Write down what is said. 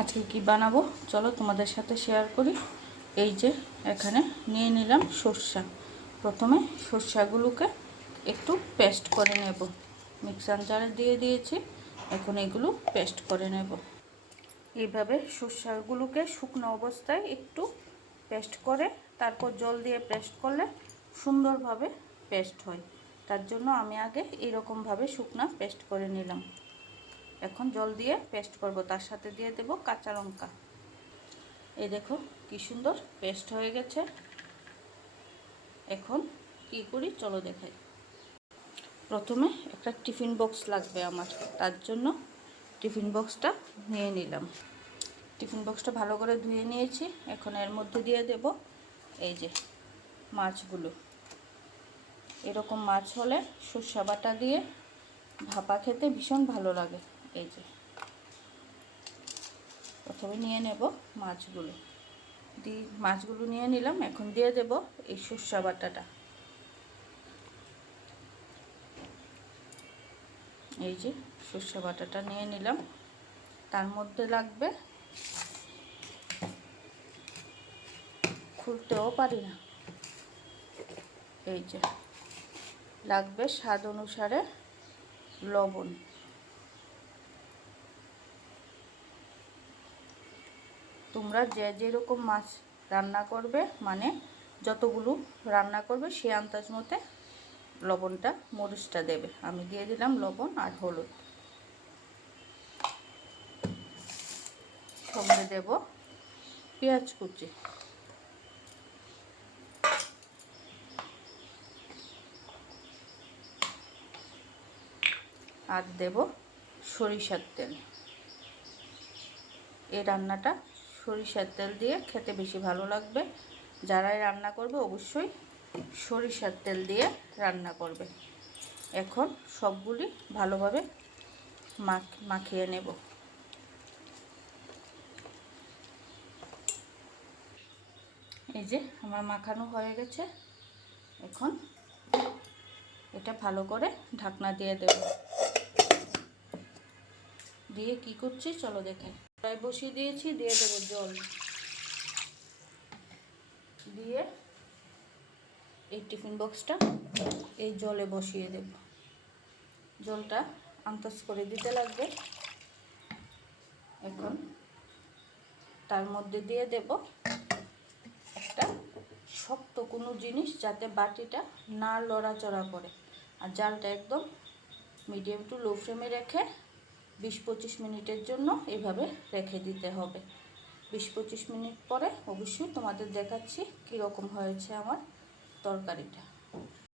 আজকে কি বানাবো চলো তোমাদের সাথে শেয়ার করি। এই যে এখানে নিয়ে নিলাম সরষা। প্রথমে সরষাগুলোকে একটু পেস্ট করে নেব। মিক্সার জারে দিয়ে দিয়েছি, এখন এগুলো পেস্ট করে নেব। এইভাবে সরষাগুলোকে শুকনো অবস্থায় একটু পেস্ট করে তারপর জল দিয়ে পেস্ট করলে সুন্দরভাবে পেস্ট হয়। তার জন্য আমি আগে এইরকমভাবে শুকনা পেস্ট করে নিলাম। এখন জল দিয়ে পেস্ট করব, তার সাথে দিয়ে দেব কাঁচা লঙ্কা। এই দেখো কি সুন্দর পেস্ট হয়ে গেছে। এখন কি করি চলো দেখাই। প্রথমে একটা টিফিন বক্স লাগবে আমার, তার জন্য টিফিন বক্সটা নিয়ে নিলাম। টিফিন বক্সটা ভালো করে ধুয়ে নিয়েছি। এখন এর মধ্যে দিয়ে দেব এই যে মাছগুলো। এরকম মাছ হলে সরষা বাটা দিয়ে ভাপা খেতে ভীষণ ভালো লাগে। এই যে প্রথমে নিয়ে নেব মাছগুলো, মাছগুলো নিয়ে নিলাম। এখন দিয়ে দেব এই সরষা বাটাটা। এই যে সরষা বাটাটা নিয়ে নিলাম। তার মধ্যে লাগবে, খুলতেও পারি না, এই যে লাগবে স্বাদ অনুসারে লবণ। তোমরা যে যেরকম মাছ রান্না করবে, মানে যতগুলো রান্না করবে সেই আন্দাজ মতে লবণটা মরিচটা দেবে। আমি দিয়ে দিলাম লবণ আর হলুদ। সঙ্গে দেব পেঁয়াজ কুচি, আর দেব সরিষার তেল। এই রান্নাটা সরিষার তেল দিয়ে খেতে বেশি ভালো লাগবে। যারাই রান্না করবে অবশ্যই সরিষার তেল দিয়ে রান্না করবে। এখন সবগুলি ভালোভাবে মাখিয়ে নেব। এই যে আমার মাখানো হয়ে গেছে। এখন এটা ভালো করে ঢাকনা দিয়ে দেব। দিয়ে কি করছি চলো দেখাই। কড়াই বসিয়ে দিয়েছি, দিয়ে দেব জল। দিয়ে এই টিফিন বক্সটা এই জলে বসিয়ে দেব। জলটা আন্দাজ করে দিতে লাগবে। এখন তার মধ্যে দিয়ে দেব একটা শক্ত কোনো জিনিস, যাতে বাটিটা না লড়াচড়া করে। আর জালটা একদম মিডিয়াম টু লো ফ্লেমে রেখে 20-25 মিনিটের জন্য এইভাবে রেখে দিতে হবে। 20-25 মিনিট পরে অবশ্যই তোমাদের দেখাচ্ছি কীরকম হয়েছে আমার তরকারিটা।